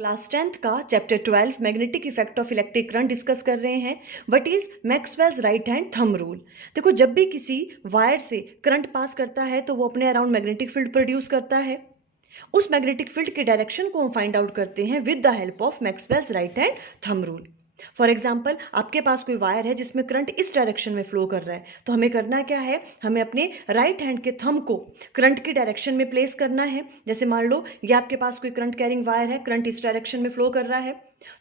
Class 10th का chapter 12 magnetic effect of electric current discuss कर रहे हैं। What is Maxwell's right hand thumb rule. देखो, जब भी किसी वायर से करंट पास करता है तो वो अपने अराउंड मैग्नेटिक फील्ड प्रोड्यूस करता है। उस मैग्नेटिक फील्ड के डायरेक्शन को हम फाइंड आउट करते हैं with the help of Maxwell's right hand thumb rule. For example, आपके पास कोई वायर है जिसमें करंट इस डायरेक्शन में फ्लो कर रहा है, तो हमें करना क्या है, हमें अपने राइट हैंड के थंब को करंट की डायरेक्शन में प्लेस करना है। जैसे मान लो ये आपके पास कोई करंट कैरिंग वायर है, करंट इस डायरेक्शन में फ्लो कर रहा है,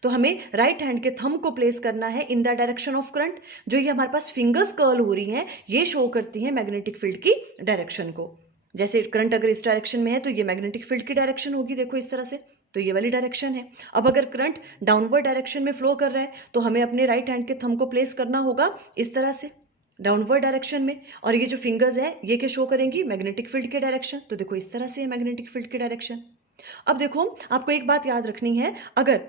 तो हमें राइट हैंड के थंब को प्लेस करना है in the direction of current. जो ये हमारे पास फिंगर्स कर्ल हो रही हैं, ये शो करती हैं मैग्नेटिक फील्ड की डायरेक्शन को। जैसे करंट अगर इस डायरेक्शन में है तो ये मैग्नेटिक फील्ड की डायरेक्शन होगी, देखो इस तरह से, तो ये वाली डायरेक्शन है। अब अगर करंट डाउनवर्ड डायरेक्शन में फ्लो कर रहा है तो हमें अपने राइट हैंड के थंब को प्लेस करना होगा इस तरह से डाउनवर्ड डायरेक्शन में, और ये जो फिंगर्स है ये क्या शो करेंगी, मैग्नेटिक फील्ड की डायरेक्शन। तो देखो इस तरह से है मैग्नेटिक फील्ड की डायरेक्शन। अब देखो, आपको एक बात याद रखनी है, अगर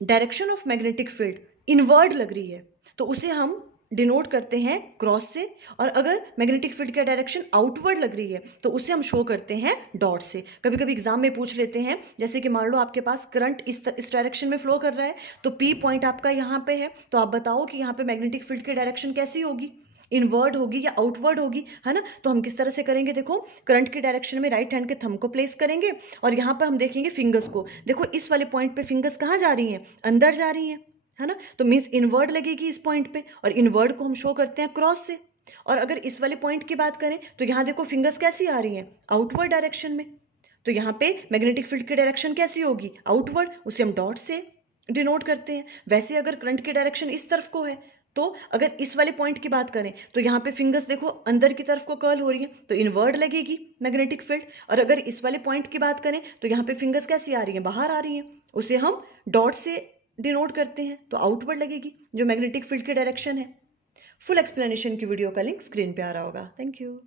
direction of magnetic field inward लग रही है तो उसे हम डिनोट करते हैं क्रॉस से, और अगर मैग्नेटिक फील्ड की डायरेक्शन आउटवर्ड लग रही है तो उसे हम शो करते हैं डॉट से। कभी कभी एग्जाम में पूछ लेते हैं, जैसे कि मान लो आपके पास करंट इस डायरेक्शन में फ्लो कर रहा है, तो पी पॉइंट आपका यहाँ पे है, तो आप बताओ कि यहाँ पे मैग्नेटिक फील्ड की डायरेक्शन कैसी होगी, इनवर्ड होगी या आउटवर्ड होगी, है ना। तो हम किस तरह से करेंगे, देखो करंट की डायरेक्शन में राइट हैंड के थंब को प्लेस करेंगे, और यहाँ पर हम देखेंगे फिंगर्स को। देखो इस वाले पॉइंट पे फिंगर्स कहाँ जा रही हैं, अंदर जा रही हैं, है ना। तो मीन्स इनवर्ड लगेगी इस पॉइंट पे, और इनवर्ड को हम शो करते हैं क्रॉस से। और अगर इस वाले पॉइंट की बात करें तो यहाँ देखो फिंगर्स कैसी आ रही हैं, आउटवर्ड डायरेक्शन में, तो यहाँ पे मैग्नेटिक फील्ड की डायरेक्शन कैसी होगी, आउटवर्ड, उसे हम डॉट से डिनोट करते हैं। वैसे अगर करंट की डायरेक्शन इस तरफ को है, तो अगर इस वाले पॉइंट की बात करें तो यहाँ पे फिंगर्स देखो अंदर की तरफ को कर्ल हो रही है, तो इनवर्ड लगेगी मैग्नेटिक फील्ड। और अगर इस वाले पॉइंट की बात करें तो यहाँ पे फिंगर्स कैसी आ रही हैं, बाहर आ रही हैं, उसे हम डॉट से डिनोट करते हैं, तो आउटवर्ड लगेगी जो मैग्नेटिक फील्ड की डायरेक्शन है। फुल एक्सप्लेनेशन की वीडियो का लिंक स्क्रीन पे आ रहा होगा। Thank you.